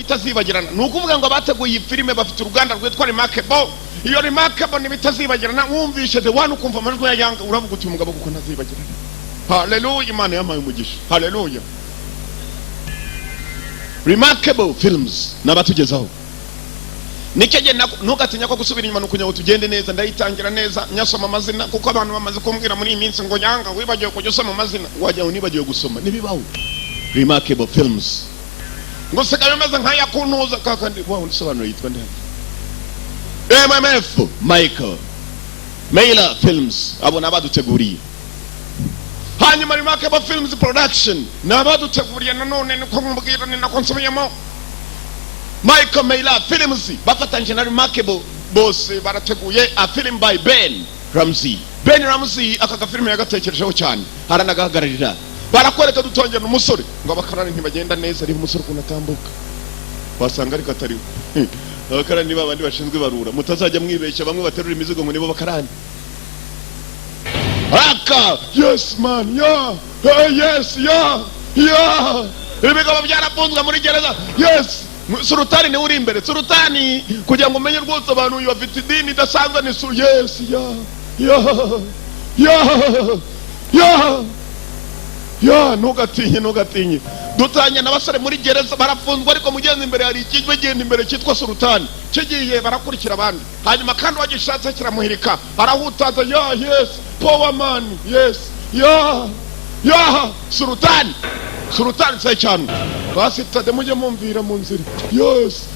bitazibagirana. Nukuvuga ngo bateguye iyi filime bafite uruganda rwitwa Remarkable. Iyo Remarkable ni bitazibagirana. Wumvishe the one ukumva amajwi ya Yanga uravuga uti umugabo kuko ntazibagirana. Hallelujah, Imana yamaye umugisha. Hallelujah. Remarkable films nabatugezaho. Nikeje nugatinya ko gusubira inyuma nukunya utugende neza ndayitangira neza nyasoma amazina kuko abantu bamaze kumbwira muri iyi minsi ngo Yanga wibagiwe kujya usoma amazina wajya unibagiwe gusoma nibibaho. Remarkable films ngo sekayo meze nkaya kuntuza kakandi wa unsobanura yitwa nde MMF Michael Mailer Films abo nabaduteguriye. Hanyuma Remarkable Films Production nabaduteguriye nanone niko mbwira ni nakonsomyemo Michael Mailer Films bafatanyije na Remarkable bose barateguye a film by Ben Ramsey. Ben Ramsey aka film yagatekerejeho cyane haranagahagararira barakwereka dutongera umusore ngo abakarani ntibagenda neza ari umusore kunatambuka wasanga ari katari abakarani babandi bashinzwe barura mutazajya mwibeshya bamwe baterura imizigo ngo nibo bakarani aka yes man yeah yes yeah ibigabo byarafunzwe muri gereza yes Sultani ni uri imbere Sultani kugira ngo umenye rwose abantu uyu bafite idini idasanzwe ni su yes ntugatinye dutanya n'abasore muri gereza barafunzwe ariko mugenzi imbere hari ikijwe genda imbere cyitwa Sultani kigiye barakurikira abandi hanyuma kandi wagishatse kiramuhirika arahutaza yes power man yes Sultani sai cyane basitade mujye mumvira mu nzira yes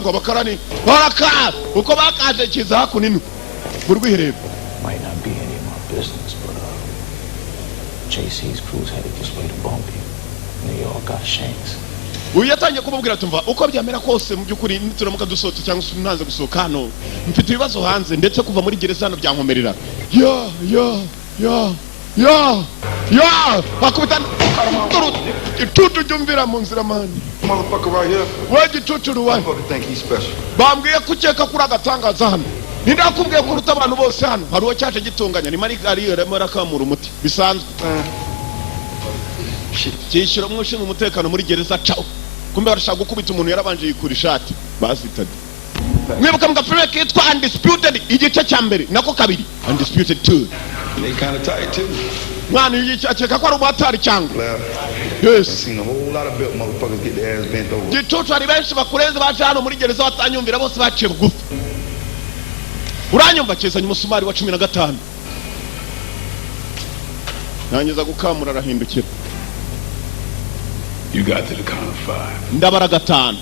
ngo bakarani baraka uko bakaje kiza hakuninu burwiherero might not be any of my business but JC's crews had it this way to bump you and they all got shanks. Uyatangiye kubabwira tumva uko byamera kose mu byukuri nituramuka dusohote cyangwa sunanze gusohoka hano mfite ibibazo hanze ndetse kuva muri gereza hano byankomerera akubita itutu jumvira mu nzira mani motherfucker right here waje tuturu wa think he's special bambwiye kukeka kuri agatangaza hano ndakubwiye kuruta abantu bose hano hari cyaje gitunganya ni mari ari remera kamura umuti bisanzwe cyishira mwushinga umutekano muri gereza cawo kumbe barashaka gukubita umuntu yarabanje yikura ishati basitade mwibuka mugafilme kitwa Undisputed igice cya mbere nako kabiri Undisputed 2 they kind of tight too mwana yicyakeka ko ari ubatari cyangwa yes seen a whole lot of built motherfuckers get their ass bent over gitutu ari benshi bakurenze baje hano muri gereza batanyumvira bose baciye bugufi uranyumva cyezanye umusumari wa 15 nanyeza gukamura arahindukira you got to the count of 5 ndabara gatanu